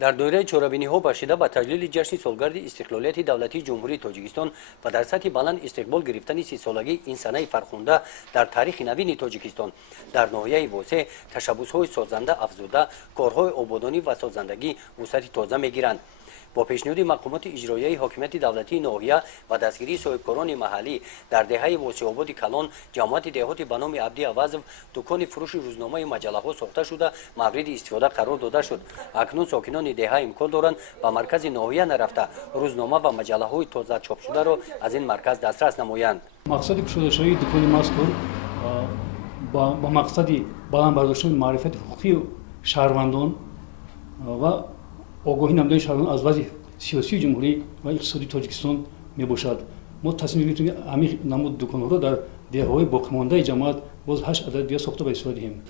در دوره چهاربینی‌ها باشیده با تجلیل جشن سالگرد استقلالیت دولتی جمهوری تاجیکستان و در سطح بلند استقبال گرفتن 30 سالگی این سنه فرخنده در تاریخ نوین تاجیکستان در ناحیه واسع تشبس‌های سازنده افزوده کارهای آبادانی و سازندگی وسعت تازه می‌گیرند. با پیشنهاد مقامات اجرایی حاکمیت دولتی ناحیه و دستگیری صاحبکاران محلی در دهه واسع آباد کلان جماعت دهاتی به نام عبدی عوض دکان فروش روزنامه مجله‌ها ساخته شده مورد استفاده قرار داده شد. اکنون ساکنان دهه امکان دارند به مرکز ناحیه نرفته روزنامه و مجله‌های تازه چاپ شده را از این مرکز دسترس نمایند. مقصد کشوده‌شوی دکان مذکور با مقصد بلند برداشتن معرفت حقوقی شهروندان و آگاهی نمودن شهروندان از وضع سیاسی جمهوری و اقتصادی تاجیکستان میباشد. ما تصمیم گرفتیم همین نمود دکان‌ها را در دهه‌های باقی‌مانده جماعت باز 8 عدد دیگر ساخته به استفاده دهیم.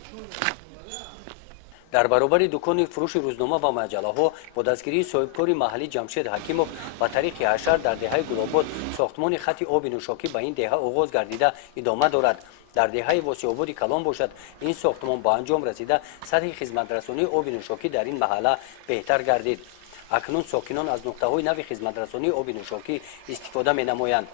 در برابر دکان فروش روزنامه و مجله‌ها با دستگیری صاحبکار محلی جمشید حکیموف و طریق حشر در دهه گل‌آباد ساختمان خط آب نوشاکی به این دهه آغاز گردیده ادامه دارد. در دهه واسع آباد کلان باشد این ساختمان با انجام رسیده سطح خدمترسانی آب نوشاکی در این محله بهتر گردید. اکنون ساکنان از نقطه‌های نو خدمترسانی آب نوشاکی استفاده می‌نمایند.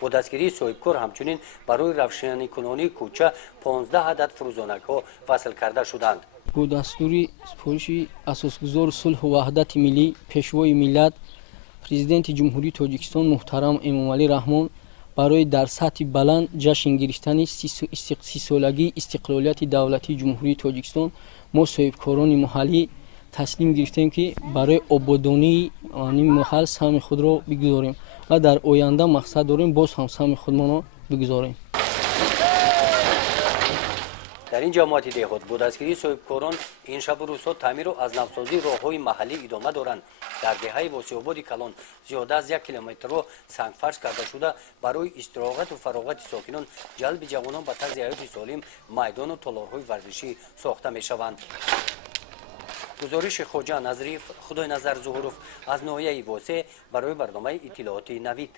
با دستگیری صاحبکار همچنین برای روشنی کنانی کوچه 15 عدد فروزانک‌ها فصل کرده شدند. با دستور سپارش اساسگزار صلح و وحدت ملی پیشوای ملت پرزیدنت جمهوری تاجیکستان محترم امامعلی رحمان برای در سطح بلند جشن گرفتن 30 سالگی استقلالیت دولتی جمهوری تاجیکستان ما صاحبکاران محلی تصمیم گرفتیم که برای آبادانی این محل سهم خود را بگذاریم و در آینده مقصد داریم باز هم سهم خودمان را بگذاریم. در این جماعت دهات با دستگیری صاحبکاران این شب و روزها تعمیر و از نوسازی راه‌های محلی ادامه دارند. در دهه واسع آباد کلان زیاده از 1 کیلومتر را سنگفرش کرده شده برای استراحت و فراغت ساکنان جلب جوانان به طرز حیات سالم میدان و تالارهای ورزشی ساخته می‌شوند. گزارش خواجه نظری خدای نظر ظهوروف از ناحیه واسع برای برنامه اطلاعاتی نوید.